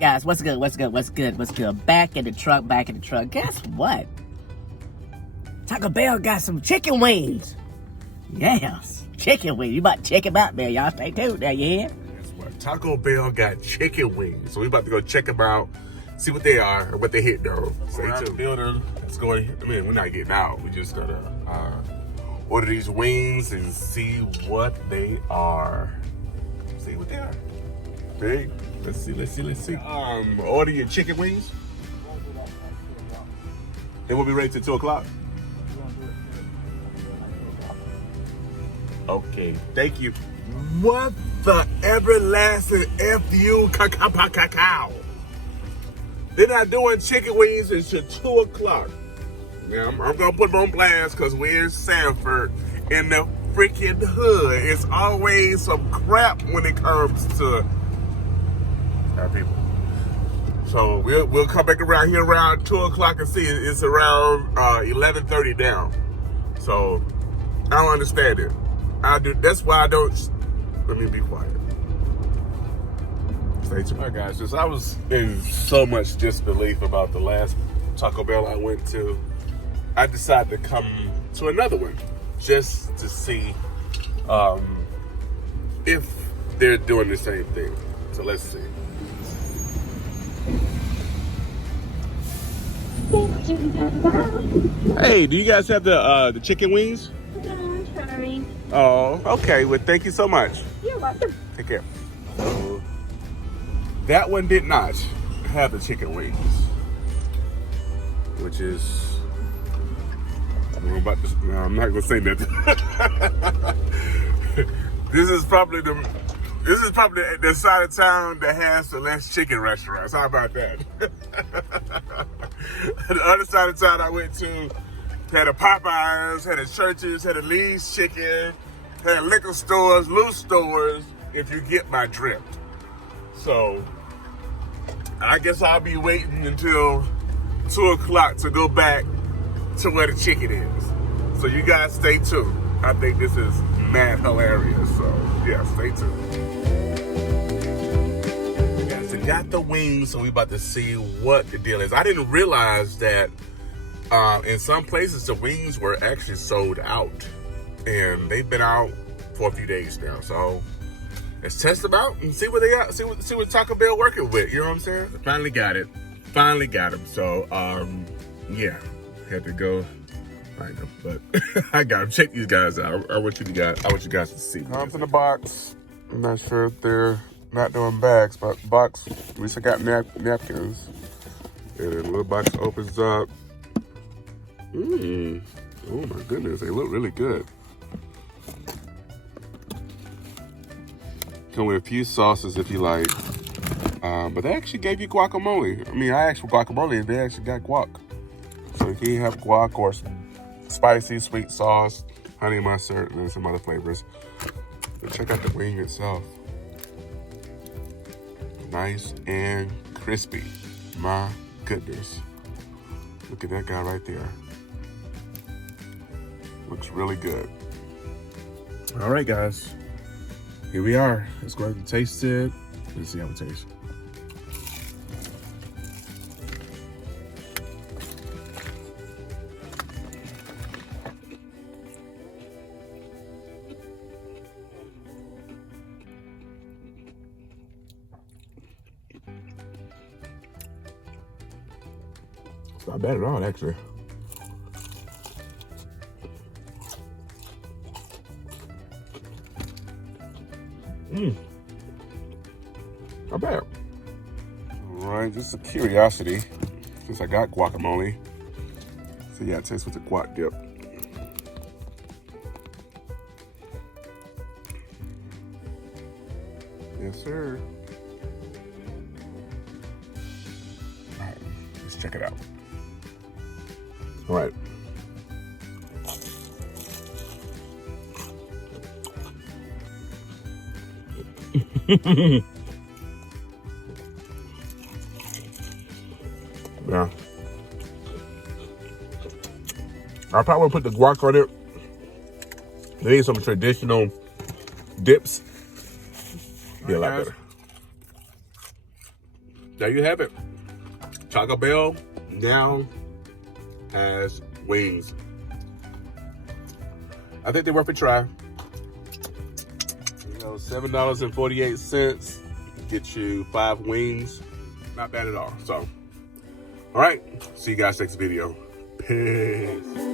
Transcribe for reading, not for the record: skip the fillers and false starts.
Guys, what's good? Back in the truck. Guess what? Taco Bell got some chicken wings. Yes, chicken wings. You about to check them out there. Y'all stay tuned there, yeah? Guess what? Taco Bell got chicken wings. So we about to go check them out, see what they are, and what they hit, though. Stay tuned. The building. Let's go. I mean, we're not getting out. We just gotta order these wings and see what they are. See what they are. Hey, let's see. Order your chicken wings. They will be ready till 2 o'clock. Okay, thank you. What the everlasting F-U cacao? They're not doing chicken wings until 2 o'clock. Now, I'm gonna put them on blast because we're in Sanford in the freaking hood. It's always some crap when it comes to our people. So we'll come back around here around 2 o'clock and see it's around 11:30 now. So I don't understand it. That's why I don't. Let me be quiet. Stay tuned. All right, guys. Since I was in so much disbelief about the last Taco Bell I went to, I decided to come to another one just to see if they're doing the same thing. So let's see. Hey, do you guys have the chicken wings? No, I'm sorry. Oh, okay. Well, thank you so much. You're welcome. Take care. So, that one did not have the chicken wings, which is. I'm not gonna say that. This is probably the side of town that has the less chicken restaurants. How about that? The other side of town I went to had a Popeyes, had a Church's, had a Lee's Chicken, had liquor stores, loose stores, if you get my drift. So, I guess I'll be waiting until 2 o'clock to go back to where the chicken is. So you guys stay tuned. I think this is mad hilarious. So, yeah, stay tuned. Guys, I got the wings, so we about to see what the deal is. I didn't realize that in some places, the wings were actually sold out, and they've been out for a few days now. So let's test them out and see what they got. See what Taco Bell working with. You know what I'm saying? Finally got it. Finally got them. So yeah, had to go find them, but I got them. Check these guys out. I want you guys to see. Comes in the box. I'm not sure if they're not doing bags, but box. We still got napkins, and the little box opens up. Oh my goodness, they look really good. Come with a few sauces if you like. But they actually gave you guacamole. I mean, I asked for guacamole and they actually got guac. So you can have guac or spicy sweet sauce, honey mustard, and then some other flavors. But check out the wing itself. Nice and crispy. My goodness. Look at that guy right there. Looks really good. All right, guys. Here we are. Let's go ahead and taste it. Let's see how it tastes. It's not bad at all, actually. Not bad. All right, just a curiosity, since I got guacamole. So yeah, it tastes with the guac dip. Yes, sir. All right, let's check it out. All right. Yeah. I probably would put the guac on it. They need some traditional dips. Be a lot better. there you have it. Taco Bell now has wings. I think they're worth a try. You know, $7.48 get you 5 wings. Not bad at all. So, all right. See you guys next video. Peace.